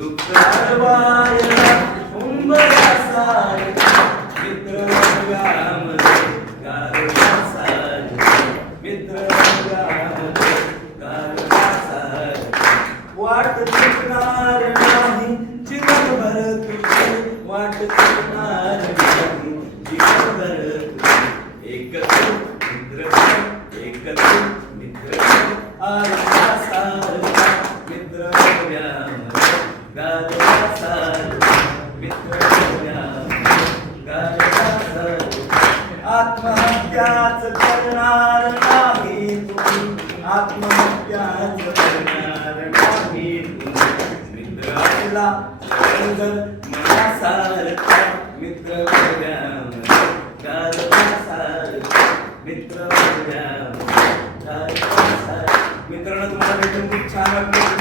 दुःख हरवायला उंबरासारखा मित्र वर्गामध्ये गारवासारखा मित्र वर्गामध्ये गारवासारखा वाट चुकणार नाही जीवनभर तुझी वाट चुकणार नाही जीवनभर तुझी एकत्र मित्र आरसासारखा मित्र वर्गामध्ये गारवासारखा मित्र वर्गामध्ये गारवासारखा आत्महत्याच करणार नाही तुम्ही आत्महत्याच करणार नाही तुम्ही मित्र आपला सुंदर मनासारखा मित्र वर्गामध्ये गारवासारखा मित्र वर्गामध्ये गारवासारखा. मित्रांनो तुम्हाला भेटून खूप छान वाटलं.